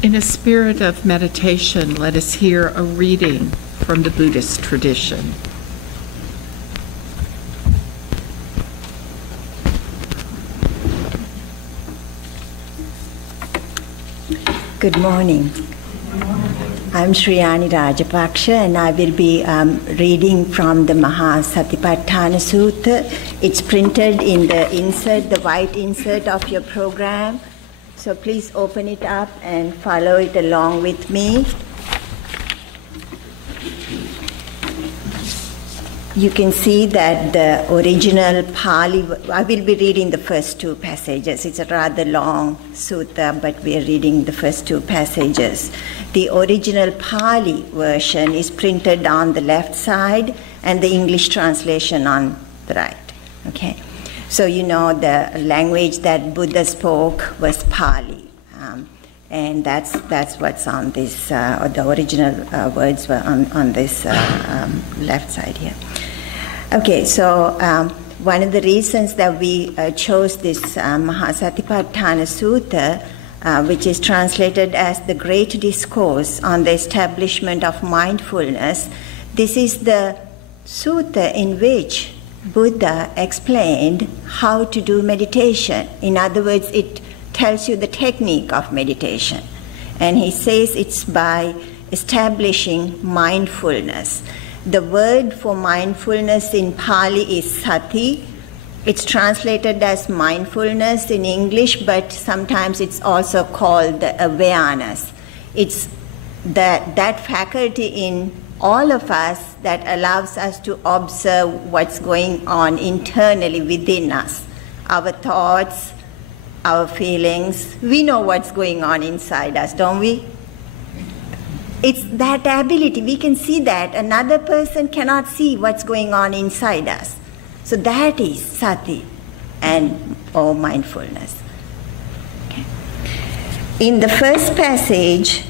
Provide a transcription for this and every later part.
In a spirit of meditation, let us hear a reading from the Buddhist tradition. Good morning. I'm Sriyani Rajapakse, and I will be reading from the Satipatthana Sutta. It's printed in the insert, the white insert of your program. So please open it up and follow it along with me. You can see that the original Pali, I will be reading the first two passages. It's a rather long sutta, but we are reading the first two passages. The original Pali version is printed on the left side and the English translation on the right. Okay? So you know the language that Buddha spoke was Pali. And that's what's on this, or the original words were on this left side here. Okay, so one of the reasons that we chose this Satipatthana Sutta, which is translated as the Great Discourse on the Establishment of Mindfulness, this is the sutta in which Buddha explained how to do meditation. In other words, it tells you the technique of meditation. And he says it's by establishing mindfulness. The word for mindfulness in Pali is sati. It's translated as mindfulness in English, but sometimes it's also called the awareness. It's that faculty in all of us that allows us to observe what's going on internally within us. Our thoughts, our feelings, we know what's going on inside us, don't we? It's that ability, we can see that. Another person cannot see what's going on inside us. So that is sati or mindfulness. Okay. In the first passage,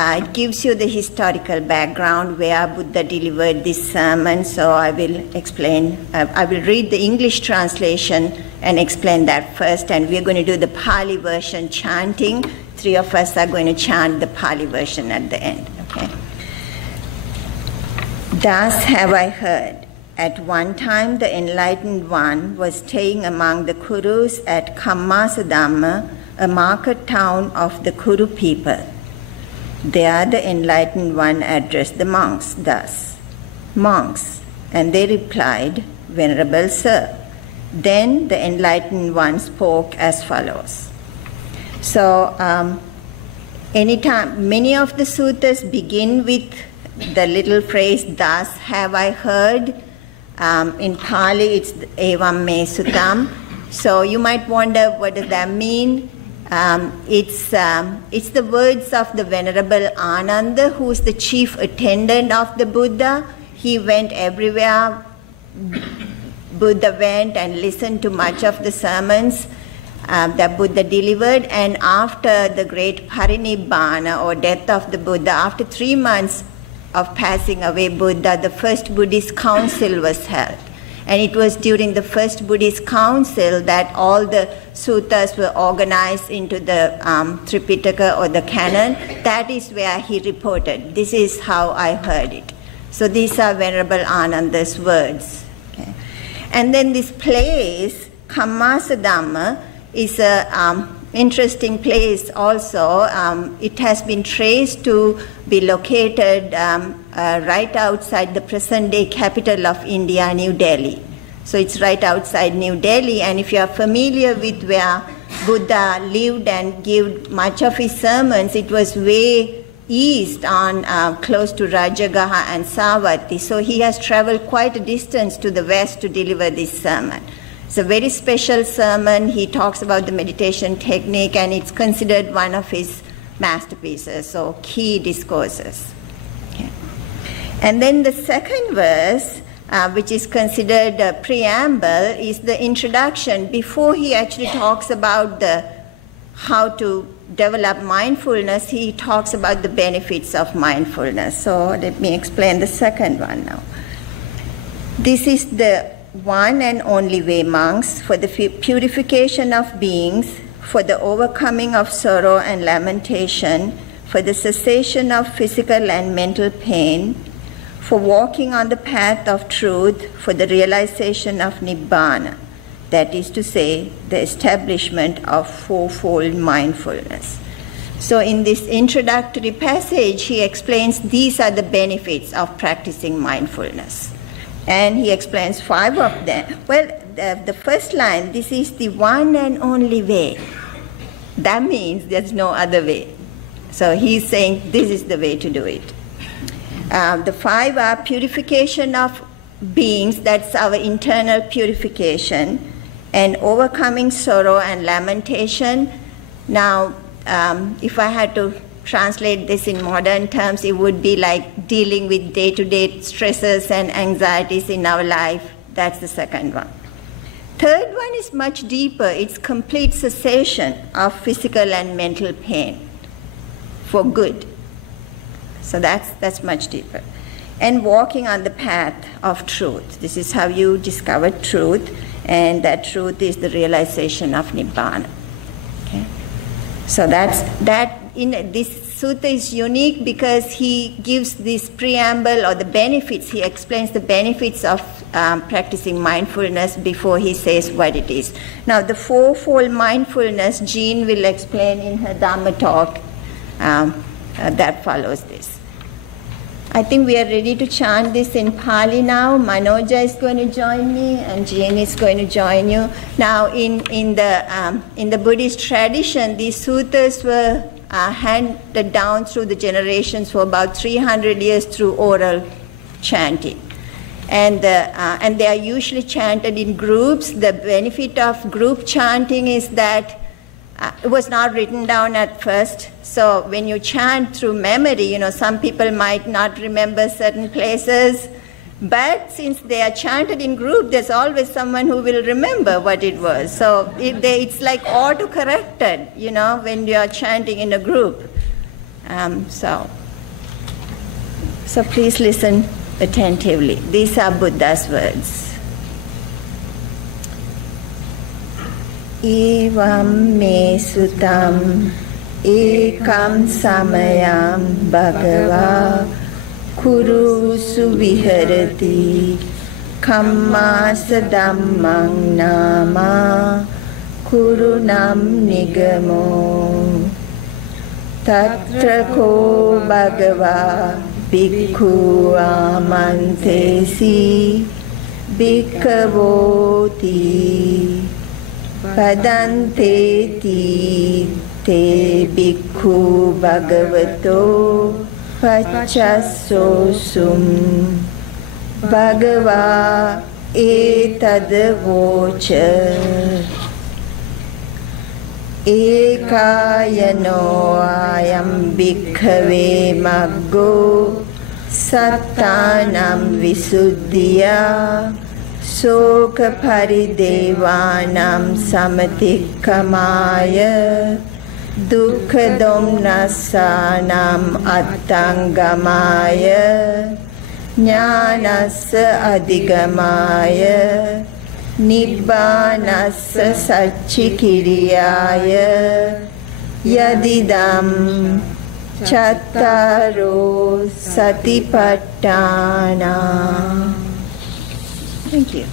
it gives you the historical background where Buddha delivered this sermon. So I will explain, I will read the English translation and explain that first. And we're going to do the Pali version chanting. Three of us are going to chant the Pali version at the end. Okay. Thus have I heard. At one time, the Enlightened One was staying among the Kurus at Kammasadhamma, a market town of the Kuru people. There the Enlightened One addressed the monks thus, "Monks," and they replied, "Venerable Sir." Then the Enlightened One spoke as follows. So, many of the suttas begin with the little phrase, "Thus have I heard." In Pali, it's "Evam me sutam." So you might wonder, what does that mean? It's the words of the Venerable Ananda, who is the chief attendant of the Buddha. He went everywhere. Buddha went and listened to much of the sermons that Buddha delivered. And after the great parinibbana, or death of the Buddha, after 3 months of passing away Buddha, the first Buddhist council was held. And it was during the first Buddhist council that all the suttas were organized into the Tripitaka, or the canon. That is where he reported, "This is how I heard it." So these are Venerable Ananda's words. Okay. And then this place, Kammasadhamma, is an interesting place also. It has been traced to be located right outside the present-day capital of India, New Delhi. So it's right outside New Delhi, and if you are familiar with where Buddha lived and gave much of his sermons, it was way east on close to Rajagaha and Savatthi. So he has traveled quite a distance to the west to deliver this sermon. It's a very special sermon. He talks about the meditation technique, and it's considered one of his masterpieces, or key discourses. Okay. And then the second verse, which is considered a preamble, is the introduction. Before he actually talks about how to develop mindfulness, he talks about the benefits of mindfulness. So let me explain the second one now. This is the one and only way, monks, for the purification of beings, for the overcoming of sorrow and lamentation, for the cessation of physical and mental pain, for walking on the path of truth, for the realization of Nibbana, that is to say, the establishment of fourfold mindfulness. So in this introductory passage, he explains these are the benefits of practicing mindfulness. And he explains 5 of them. Well, the first line, this is the one and only way. That means there's no other way. So he's saying this is the way to do it. The 5 are purification of beings, that's our internal purification, and overcoming sorrow and lamentation. Now, if I had to translate this in modern terms, it would be like dealing with day-to-day stresses and anxieties in our life. That's the second one. Third one is much deeper. It's complete cessation of physical and mental pain for good. So that's much deeper. And walking on the path of truth. This is how you discover truth, and that truth is the realization of Nibbana. Okay? So this sutta is unique because he gives this preamble or the benefits. He explains the benefits of practicing mindfulness before he says what it is. Now, the fourfold mindfulness, Jeanne will explain in her Dhamma talk that follows this. I think we are ready to chant this in Pali now. Manoja is going to join me, and Jeanne is going to join you. Now, in the Buddhist tradition, these suttas were handed down through the generations for about 300 years through oral chanting. And they are usually chanted in groups. The benefit of group chanting is that it was not written down at first. So when you chant through memory, some people might not remember certain places. But since they are chanted in group, there's always someone who will remember what it was. So it's like auto-corrected, when you are chanting in a group. So please listen attentively. These are Buddha's words. Evam me sutam ekam samayam bhagava kurusu viharati kammasa dhammang nama kurunam nigamo tatra ko bhagava bhikkhu amantesi bhikkhavoti padante te bhikkhu bhagavato paccasosum bhagava etadavoca ekayano ayam bhikkhave maggo sattanam visuddhiya soka paridevanam samatikkamaya dukkha domnasanam attangamaya jnanassa adhigamaya nibbanassa sacchikiriyaya yadidam chattaro satipatthana. Thank you.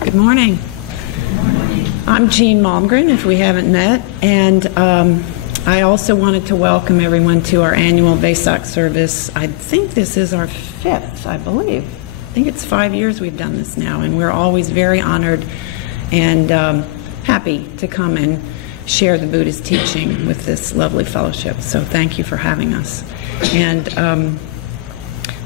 Good morning. I'm Jeanne Malmgren, if we haven't met, and I also wanted to welcome everyone to our annual Vesak service. I think this is our 5th, I believe. I think it's 5 years we've done this now, and we're always very honored and happy to come and share the Buddhist teaching with this lovely fellowship. So thank you for having us. And I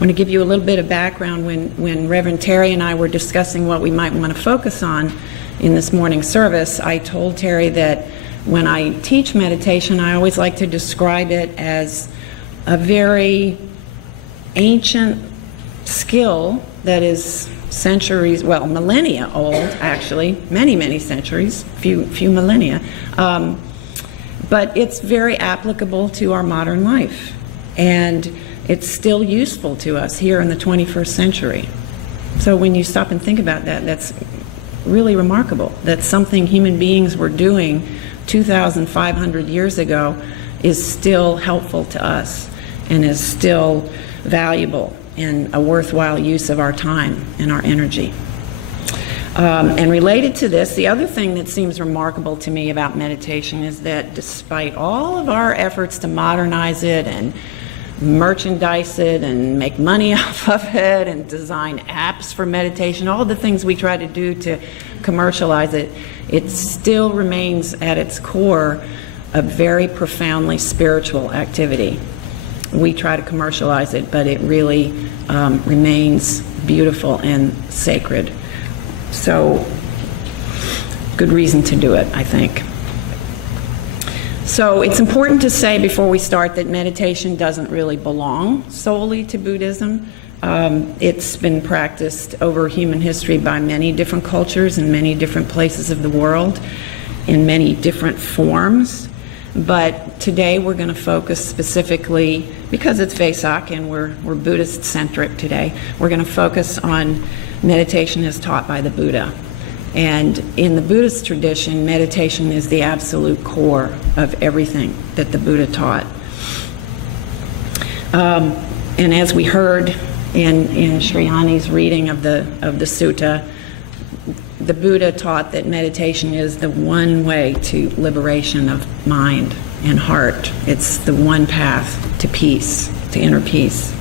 want to give you a little bit of background. When Reverend Terre and I were discussing what we might want to focus on in this morning's service, I told Terre that when I teach meditation, I always like to describe it as a very ancient skill that is centuries, well, millennia old, actually, many centuries, few millennia, but it's very applicable to our modern life, and it's still useful to us here in the 21st century. So when you stop and think about that, that's really remarkable, that something human beings were doing 2,500 years ago is still helpful to us and is still valuable and a worthwhile use of our time and our energy. And related to this, the other thing that seems remarkable to me about meditation is that despite all of our efforts to modernize it and merchandise it and make money off of it and design apps for meditation, all the things we try to do to commercialize it, it still remains at its core a very profoundly spiritual activity. We try to commercialize it, but it really remains beautiful and sacred. So, good reason to do it, I think. So it's important to say before we start that meditation doesn't really belong solely to Buddhism. It's been practiced over human history by many different cultures in many different places of the world in many different forms. But today we're going to focus specifically, because it's Vesak and we're Buddhist-centric today, we're going to focus on meditation as taught by the Buddha. And in the Buddhist tradition, meditation is the absolute core of everything that the Buddha taught. And as we heard in Sriyani's reading of the sutta, the Buddha taught that meditation is the one way to liberation of mind and heart. It's the one path to peace, to inner peace.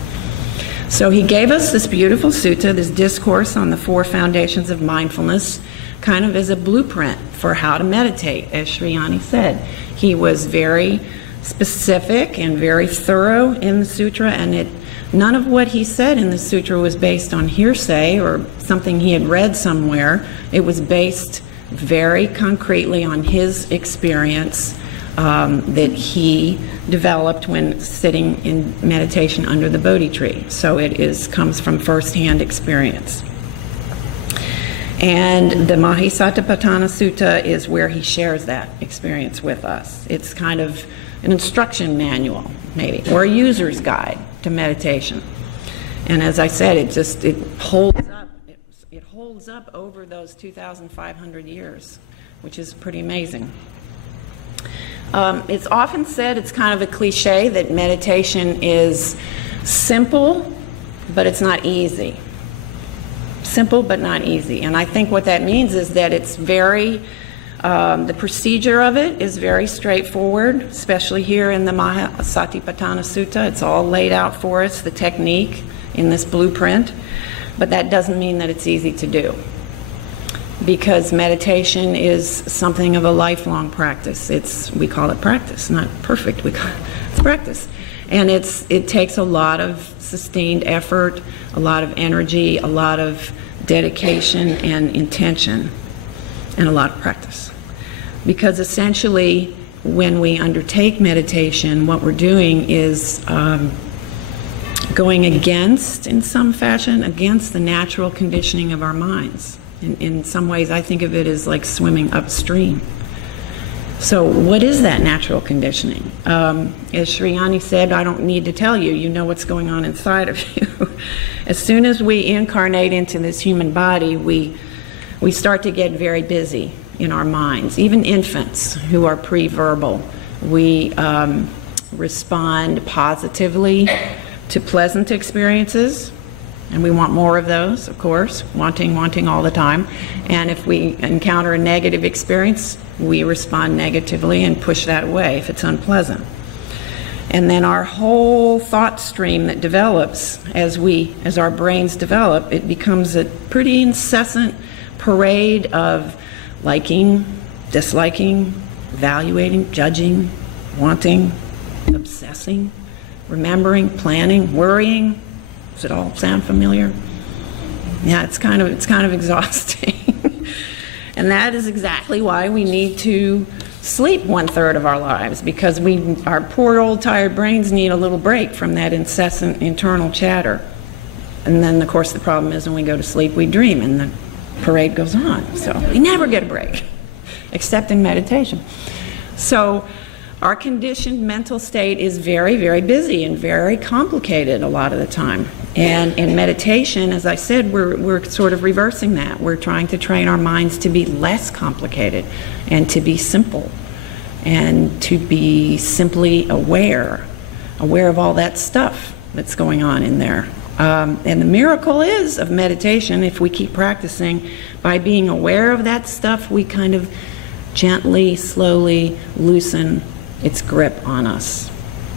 So he gave us this beautiful sutta, this discourse on the 4 foundations of mindfulness, kind of as a blueprint for how to meditate, as Sriyani said. He was very specific and very thorough in the sutra, and none of what he said in the sutra was based on hearsay or something he had read somewhere. It was based very concretely on his experience that he developed when sitting in meditation under the Bodhi tree. So it comes from firsthand experience. And the Mahisatipatthana Sutta is where he shares that experience with us. It's kind of an instruction manual, maybe, or a user's guide to meditation. And as I said, it holds up. It holds up over those 2,500 years, which is pretty amazing. It's often said, it's kind of a cliche, that meditation is simple, but it's not easy. Simple, but not easy. And I think what that means is that it's the procedure of it is very straightforward, especially here in the Mahisatipatthana Sutta. It's all laid out for us, the technique in this blueprint. But that doesn't mean that it's easy to do, because meditation is something of a lifelong practice. We call it practice, not perfect. It's practice. And it takes a lot of sustained effort, a lot of energy, a lot of dedication and intention, and a lot of practice. Because essentially, when we undertake meditation, what we're doing is going against, in some fashion, against the natural conditioning of our minds. In some ways, I think of it as like swimming upstream. So what is that natural conditioning? As Sriyani said, I don't need to tell you, you know what's going on inside of you. As soon as we incarnate into this human body, we start to get very busy in our minds. Even infants who are pre-verbal, we respond positively to pleasant experiences, and we want more of those, of course, wanting all the time. And if we encounter a negative experience, we respond negatively and push that away if it's unpleasant. And then our whole thought stream that develops as our brains develop, it becomes a pretty incessant parade of liking, disliking, evaluating, judging, wanting, obsessing, remembering, planning, worrying. Does it all sound familiar? Yeah, it's kind of exhausting. And that is exactly why we need to sleep 1/3 of our lives, because our poor old tired brains need a little break from that incessant internal chatter. And then, of course, the problem is when we go to sleep, we dream, and the parade goes on. So we never get a break, except in meditation. So our conditioned mental state is very, very busy and very complicated a lot of the time. And in meditation, as I said, we're sort of reversing that. We're trying to train our minds to be less complicated and to be simple and to be simply aware of all that stuff that's going on in there. And the miracle is of meditation, if we keep practicing, by being aware of that stuff, we kind of gently, slowly loosen its grip on us,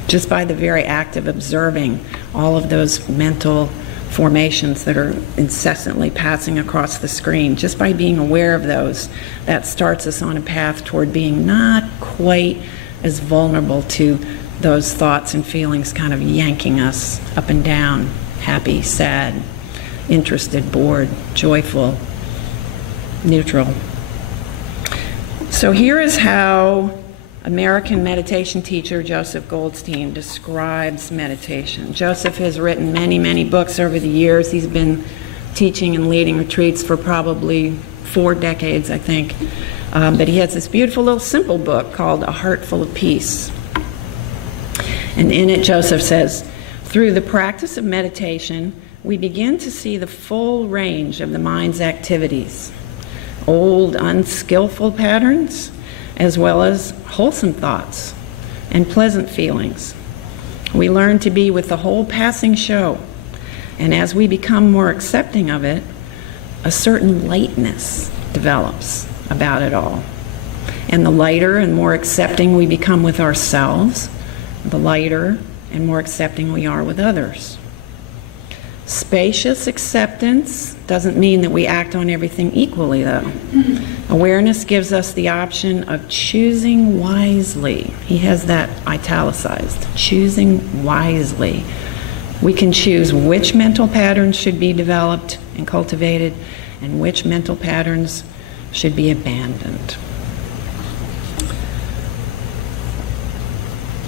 just by the very act of observing all of those mental formations that are incessantly passing across the screen. Just by being aware of those, that starts us on a path toward being not quite as vulnerable to those thoughts and feelings kind of yanking us up and down, happy, sad, interested, bored, joyful, neutral. So here is how American meditation teacher Joseph Goldstein describes meditation. Joseph has written many, many books over the years. He's been teaching and leading retreats for probably 4 decades, I think. But he has this beautiful little simple book called A Heart Full of Peace. And in it, Joseph says, through the practice of meditation, we begin to see the full range of the mind's activities, old, unskillful patterns, as well as wholesome thoughts and pleasant feelings. We learn to be with the whole passing show, and as we become more accepting of it, a certain lightness develops about it all. And the lighter and more accepting we become with ourselves, the lighter and more accepting we are with others. Spacious acceptance doesn't mean that we act on everything equally, though. Awareness gives us the option of choosing wisely. He has that italicized, choosing wisely. We can choose which mental patterns should be developed and cultivated and which mental patterns should be abandoned.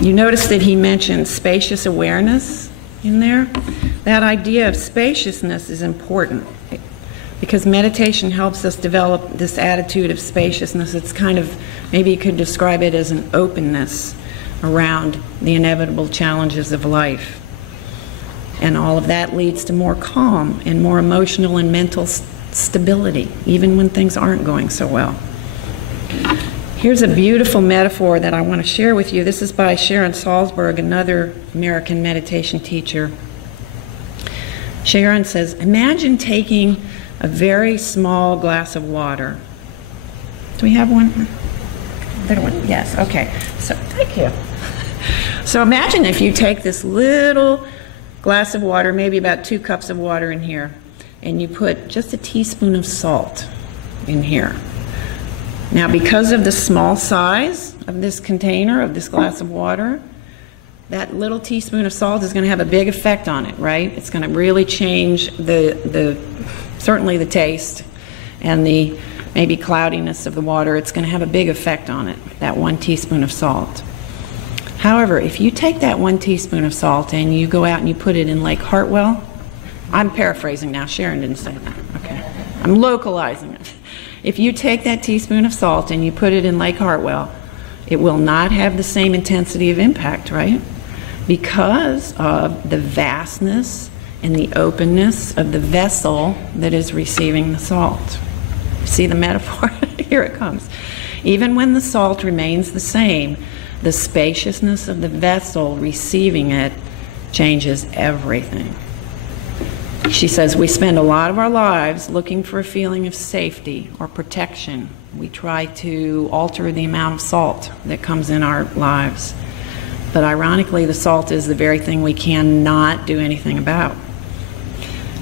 You notice that he mentioned spacious awareness in there. That idea of spaciousness is important because meditation helps us develop this attitude of spaciousness. It's kind of, maybe you could describe it as an openness around the inevitable challenges of life. And all of that leads to more calm and more emotional and mental stability, even when things aren't going so well. Here's a beautiful metaphor that I want to share with you. This is by Sharon Salzberg, another American meditation teacher. Sharon says, imagine taking a very small glass of water. Do we have one? Little one? Yes, okay. So, thank you. So imagine if you take this little glass of water, maybe about 2 cups of water in here, and you put just a teaspoon of salt in here. Now, because of the small size of this container, of this glass of water, that little teaspoon of salt is going to have a big effect on it, right? It's going to really change certainly the taste and the maybe cloudiness of the water. It's going to have a big effect on it, that 1 teaspoon of salt. However, if you take that 1 teaspoon of salt and you go out and you put it in Lake Hartwell, I'm paraphrasing now, Sharon didn't say that, okay. I'm localizing it. If you take that teaspoon of salt and you put it in Lake Hartwell, it will not have the same intensity of impact, right? Because of the vastness and the openness of the vessel that is receiving the salt. See the metaphor? Here it comes. Even when the salt remains the same, the spaciousness of the vessel receiving it changes everything. She says, we spend a lot of our lives looking for a feeling of safety or protection. We try to alter the amount of salt that comes in our lives. But ironically, the salt is the very thing we cannot do anything about.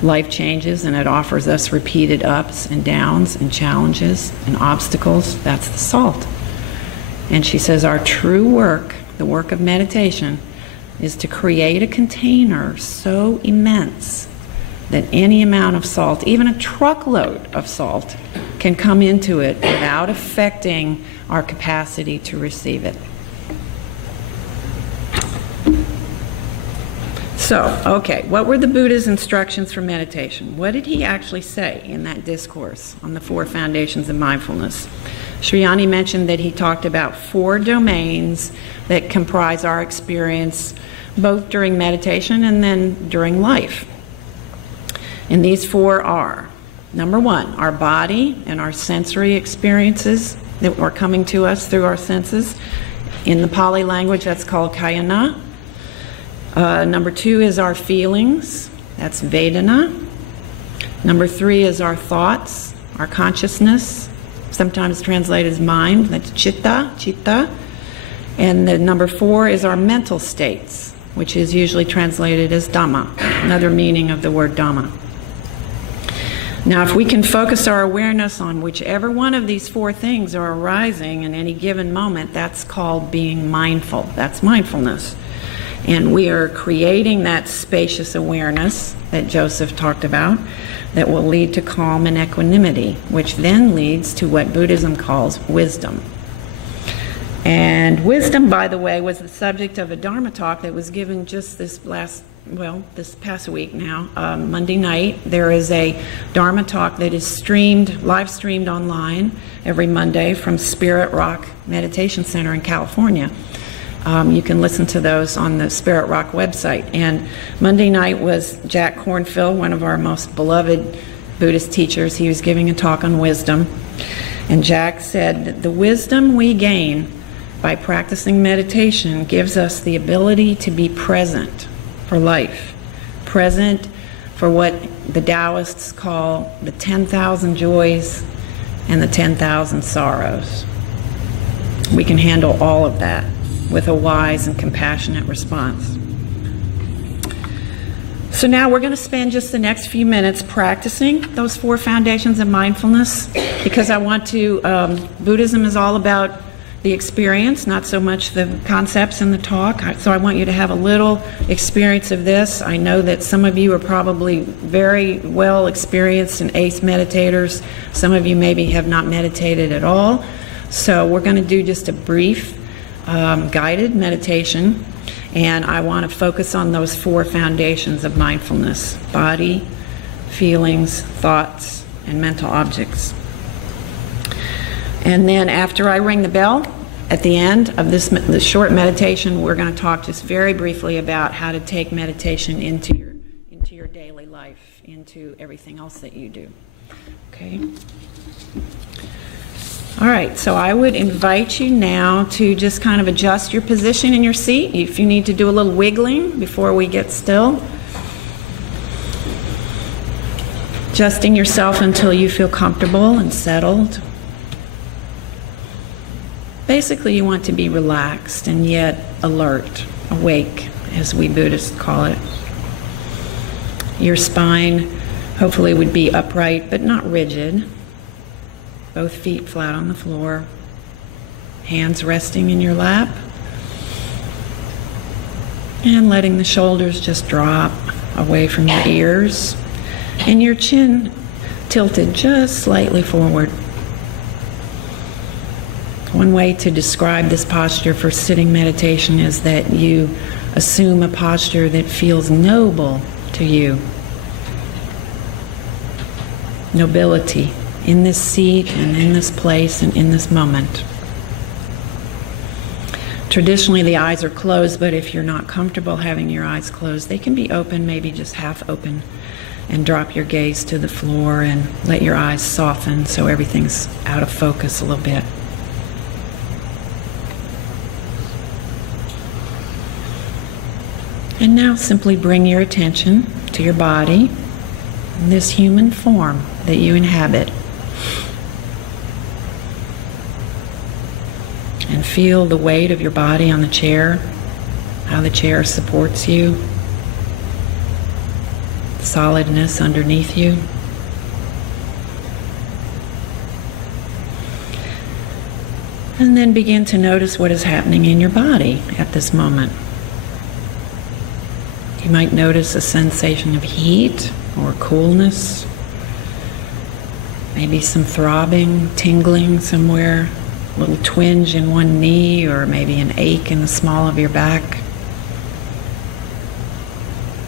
Life changes and it offers us repeated ups and downs and challenges and obstacles. That's the salt. And she says our true work, the work of meditation, is to create a container so immense that any amount of salt, even a truckload of salt, can come into it without affecting our capacity to receive it. So, okay, what were the Buddha's instructions for meditation? What did he actually say in that discourse on the 4 foundations of mindfulness? Sriyani mentioned that he talked about 4 domains that comprise our experience both during meditation and then during life. And these 4 are, number 1, our body and our sensory experiences that are coming to us through our senses. In the Pali language, that's called kayana. Number 2 is our feelings, that's Vedana. Number 3 is our thoughts, our consciousness, sometimes translated as mind, that's Chitta. And the number 4 is our mental states, which is usually translated as Dhamma, another meaning of the word Dhamma. Now, if we can focus our awareness on whichever one of these 4 things are arising in any given moment, that's called being mindful. That's mindfulness. And we are creating that spacious awareness that Joseph talked about that will lead to calm and equanimity, which then leads to what Buddhism calls wisdom. And wisdom, by the way, was the subject of a Dharma talk that was given just this past week now, Monday night. There is a Dharma talk that is live streamed online every Monday from Spirit Rock Meditation Center in California. You can listen to those on the Spirit Rock website. And Monday night was Jack Kornfield, one of our most beloved Buddhist teachers. He was giving a talk on wisdom. And Jack said that the wisdom we gain by practicing meditation gives us the ability to be present for life, present for what the Taoists call the 10,000 joys and the 10,000 sorrows. We can handle all of that with a wise and compassionate response. So now we're going to spend just the next few minutes practicing those 4 foundations of mindfulness, because I want to, Buddhism is all about the experience, not so much the concepts in the talk. So I want you to have a little experience of this. I know that some of you are probably very well experienced and ace meditators. Some of you maybe have not meditated at all. So we're going to do just a brief guided meditation, and I want to focus on those 4 foundations of mindfulness: body, feelings, thoughts, and mental objects. And then after I ring the bell at the end of this short meditation, we're going to talk just very briefly about how to take meditation into your daily life, into everything else that you do. Okay? All right, so I would invite you now to just kind of adjust your position in your seat. If you need to do a little wiggling before we get still. Adjusting yourself until you feel comfortable and settled. Basically, you want to be relaxed and yet alert, awake, as we Buddhists call it. Your spine hopefully would be upright but not rigid. Both feet flat on the floor. Hands resting in your lap. And letting the shoulders just drop away from your ears. And your chin tilted just slightly forward. One way to describe this posture for sitting meditation is that you assume a posture that feels noble to you. Nobility in this seat and in this place and in this moment. Traditionally, the eyes are closed, but if you're not comfortable having your eyes closed, they can be open, maybe just half open, and drop your gaze to the floor and let your eyes soften so everything's out of focus a little bit. And now simply bring your attention to your body, this human form that you inhabit. And feel the weight of your body on the chair, how the chair supports you, solidness underneath you. And then begin to notice what is happening in your body at this moment. You might notice a sensation of heat or coolness, maybe some throbbing, tingling somewhere, a little twinge in one knee, or maybe an ache in the small of your back.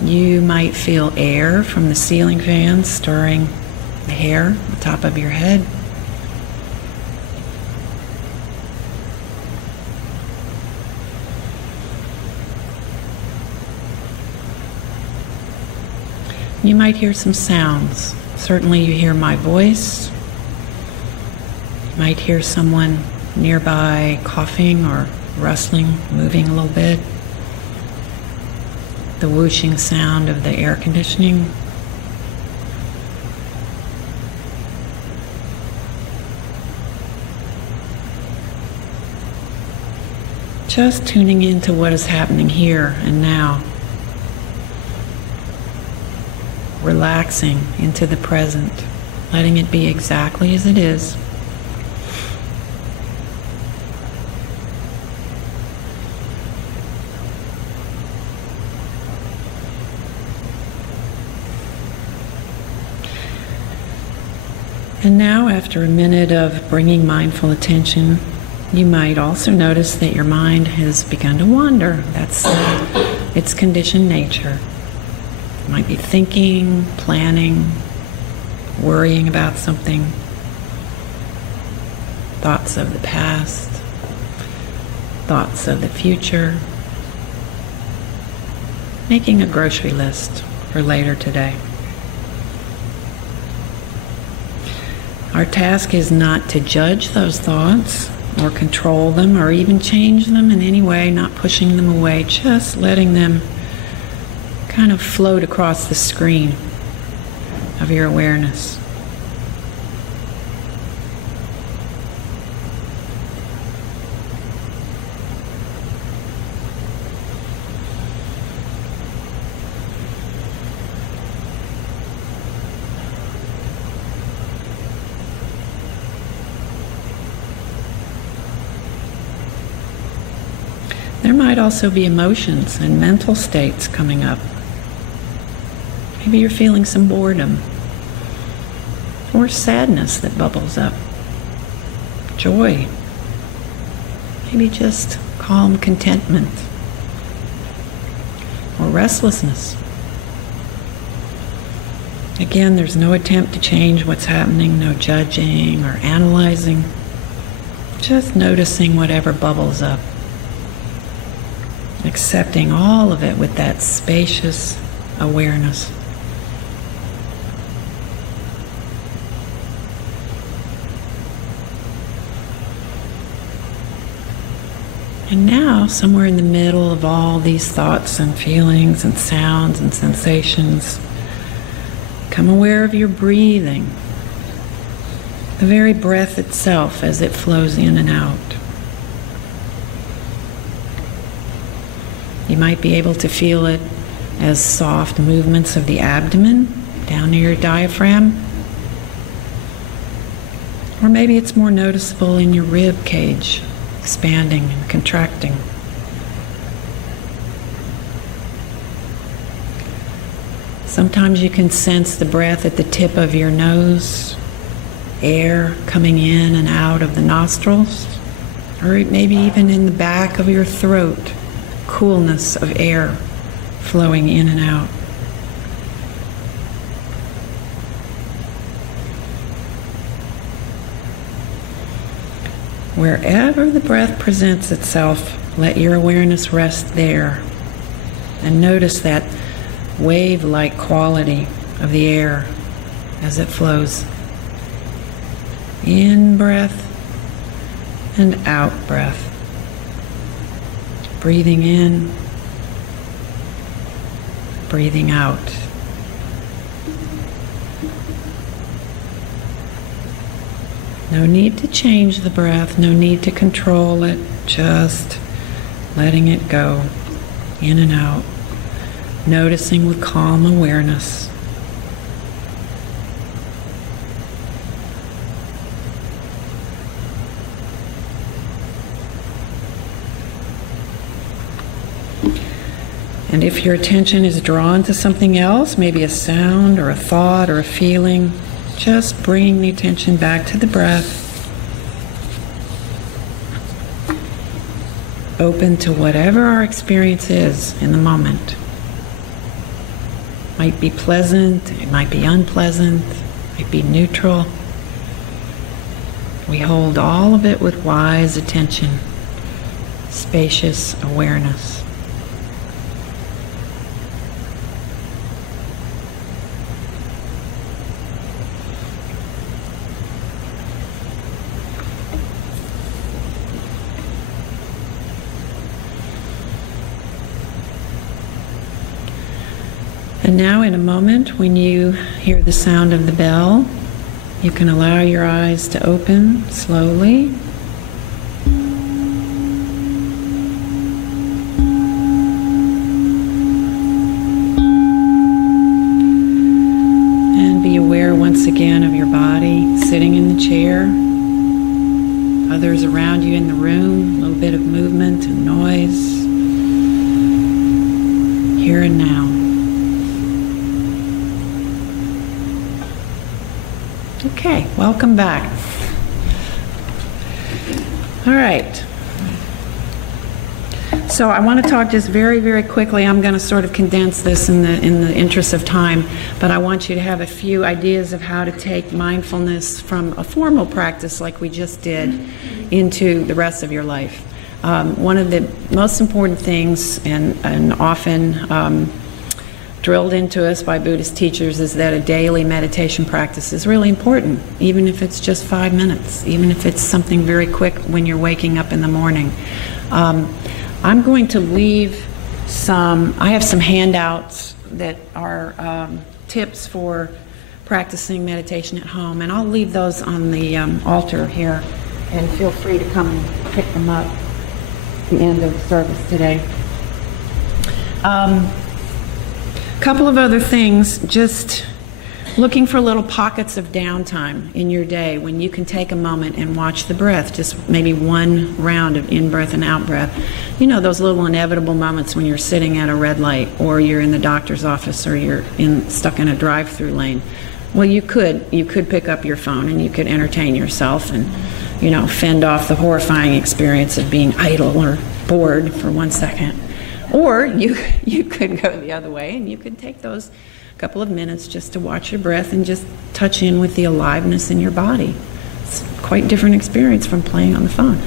You might feel air from the ceiling fan stirring the hair on the top of your head. You might hear some sounds. Certainly you hear my voice. You might hear someone nearby coughing or rustling, moving a little bit. The whooshing sound of the air conditioning. Just tuning into what is happening here and now. Relaxing into the present, letting it be exactly as it is. And now, after a minute of bringing mindful attention, you might also notice that your mind has begun to wander. That's its conditioned nature. You might be thinking, planning, worrying about something, thoughts of the past, thoughts of the future, making a grocery list for later today. Our task is not to judge those thoughts or control them or even change them in any way, not pushing them away, just letting them kind of float across the screen of your awareness. There might also be emotions and mental states coming up. Maybe you're feeling some boredom or sadness that bubbles up, joy, maybe just calm contentment or restlessness. Again, there's no attempt to change what's happening, no judging or analyzing, just noticing whatever bubbles up, accepting all of it with that spacious awareness. And now, somewhere in the middle of all these thoughts and feelings and sounds and sensations, become aware of your breathing, the very breath itself as it flows in and out. You might be able to feel it as soft movements of the abdomen down near your diaphragm. Or maybe it's more noticeable in your rib cage, expanding and contracting. Sometimes you can sense the breath at the tip of your nose, air coming in and out of the nostrils, or maybe even in the back of your throat, coolness of air flowing in and out. Wherever the breath presents itself, let your awareness rest there and notice that wave-like quality of the air as it flows. In breath and out breath. Breathing in, breathing out. No need to change the breath, no need to control it, just letting it go in and out, noticing with calm awareness. And if your attention is drawn to something else, maybe a sound or a thought or a feeling, just bringing the attention back to the breath, open to whatever our experience is in the moment. Might be pleasant, it might be unpleasant, it might be neutral. We hold all of it with wise attention, spacious awareness. And now in a moment, when you hear the sound of the bell, you can allow your eyes to open slowly. And be aware once again of your body sitting in the chair, others around you in the room, a little bit of movement and noise, here and now. Okay, welcome back. All right. So I want to talk just very, very quickly. I'm going to sort of condense this in the interest of time, but I want you to have a few ideas of how to take mindfulness from a formal practice like we just did into the rest of your life. One of the most important things, and often drilled into us by Buddhist teachers, is that a daily meditation practice is really important, even if it's just 5 minutes, even if it's something very quick when you're waking up in the morning. I'm going to leave I have some handouts that are tips for practicing meditation at home, and I'll leave those on the altar here, and feel free to come and pick them up at the end of the service today. Couple of other things, just looking for little pockets of downtime in your day when you can take a moment and watch the breath, just maybe one round of in-breath and out-breath. You know, those little inevitable moments when you're sitting at a red light, or you're in the doctor's office, or you're stuck in a drive-through lane. Well, you could pick up your phone and you could entertain yourself and, you know, fend off the horrifying experience of being idle or bored for 1 second. Or you could go the other way, and you could take those couple of minutes just to watch your breath and just touch in with the aliveness in your body. It's quite a different experience from playing on the phone.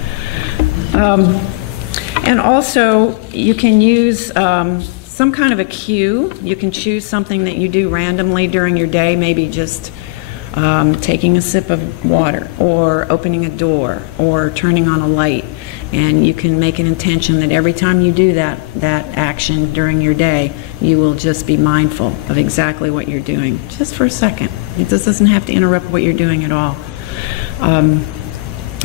And also, you can use some kind of a cue. You can choose something that you do randomly during your day, maybe just taking a sip of water, or opening a door, or turning on a light. And you can make an intention that every time you do that action during your day, you will just be mindful of exactly what you're doing, just for a second. It just doesn't have to interrupt what you're doing at all.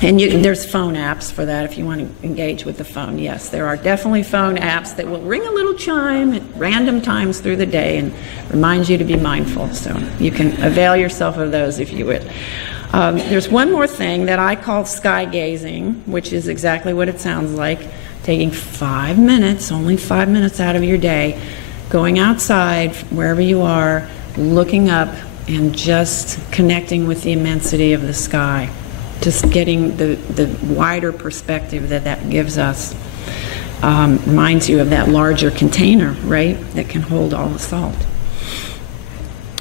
There's phone apps for that if you want to engage with the phone. Yes, there are definitely phone apps that will ring a little chime at random times through the day and remind you to be mindful. So you can avail yourself of those if you would. There's one more thing that I call sky gazing, which is exactly what it sounds like. Taking 5 minutes, only 5 minutes out of your day, going outside, wherever you are, looking up and just connecting with the immensity of the sky. Just getting the wider perspective that gives us. Reminds you of that larger container, right, that can hold all the salt.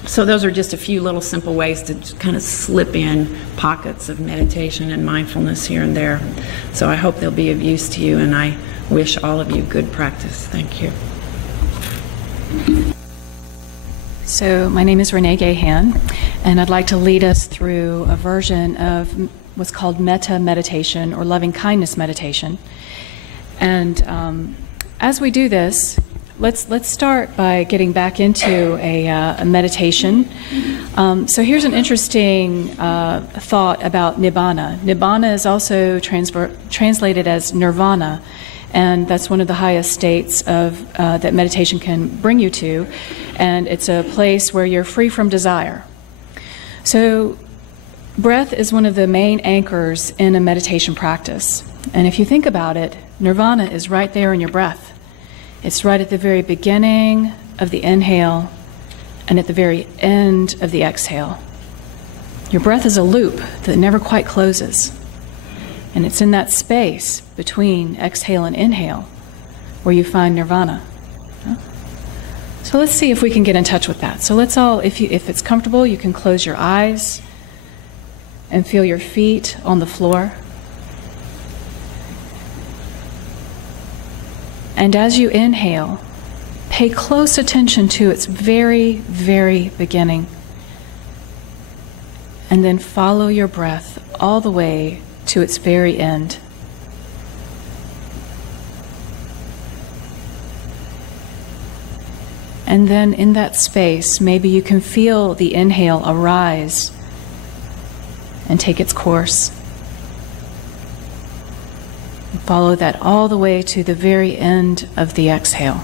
So those are just a few little simple ways to kind of slip in pockets of meditation and mindfulness here and there. So I hope they'll be of use to you, and I wish all of you good practice. Thank you. So my name is Renee Gahan, and I'd like to lead us through a version of what's called metta meditation, or loving kindness meditation. And as we do this, let's start by getting back into a meditation. So here's an interesting thought about nibbana. Nibbana is also translated as nirvana, and that's one of the highest states of that meditation can bring you to, and it's a place where you're free from desire. So breath is one of the main anchors in a meditation practice, and if you think about it, nirvana is right there in your breath. It's right at the very beginning of the inhale and at the very end of the exhale. Your breath is a loop that never quite closes. And it's in that space between exhale and inhale where you find nirvana. So let's see if we can get in touch with that. So let's all, if it's comfortable, you can close your eyes and feel your feet on the floor. And as you inhale, pay close attention to its very, very beginning. And then follow your breath all the way to its very end. And then in that space, maybe you can feel the inhale arise and take its course. And follow that all the way to the very end of the exhale.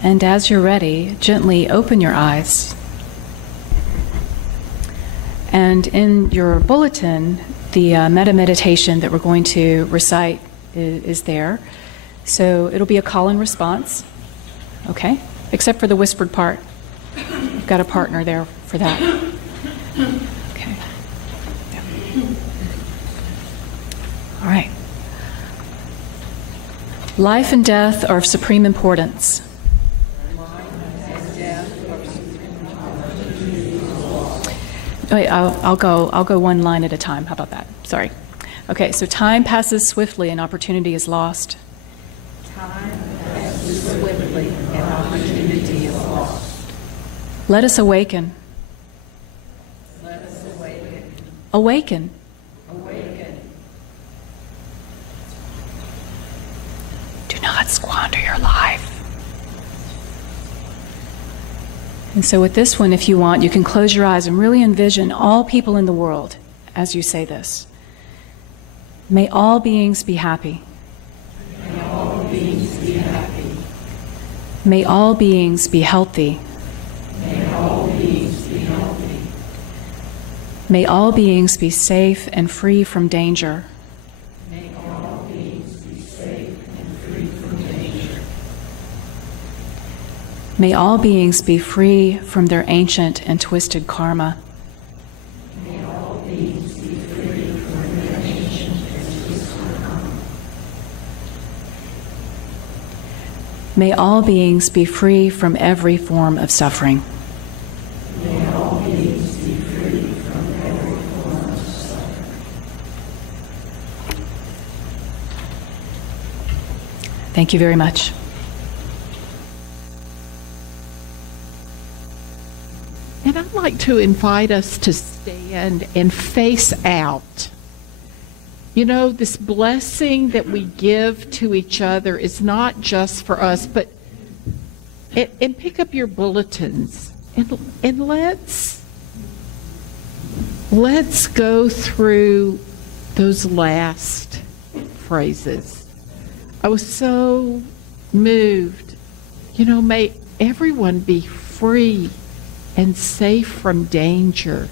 And as you're ready, gently open your eyes. And in your bulletin, the metta meditation that we're going to recite is there. So it'll be a call and response, okay? Except for the whispered part. We've got a partner there for that. Okay. Yeah. All right. Life and death are of supreme importance. Wait, I'll go one line at a time. How about that? Sorry. Okay, so time passes swiftly and opportunity is lost. Time passes swiftly and opportunity is lost. Let us awaken. Let us awaken. Awaken. Awaken. Do not squander your life. And so with this one, if you want, you can close your eyes and really envision all people in the world as you say this. May all beings be happy. May all beings be happy. May all beings be healthy. May all beings be healthy. May all beings be safe and free from danger. May all beings be safe and free from danger. May all beings be free from their ancient and twisted karma. May all beings be free from their ancient and twisted karma. May all beings be free from every form of suffering. May all beings be free from every form of suffering. Thank you very much. And I'd like to invite us to stand and face out. You know, this blessing that we give to each other is not just for us, but and pick up your bulletins and let's go through those last phrases. I was so moved. You know, may everyone be free and safe from danger.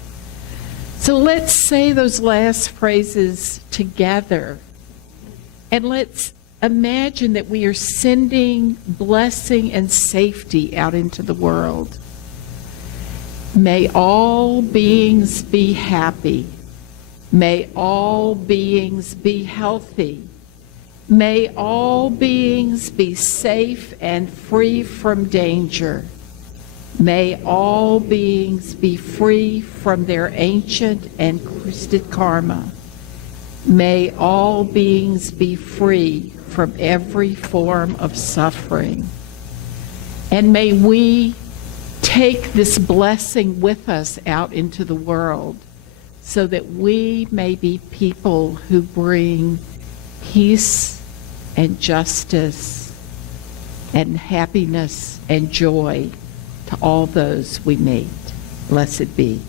So let's say those last phrases together. And let's imagine that we are sending blessing and safety out into the world. May all beings be happy. May all beings be healthy. May all beings be safe and free from danger. May all beings be free from their ancient and twisted karma. May all beings be free from every form of suffering. And may we take this blessing with us out into the world so that we may be people who bring peace and justice and happiness and joy to all those we meet. Blessed be.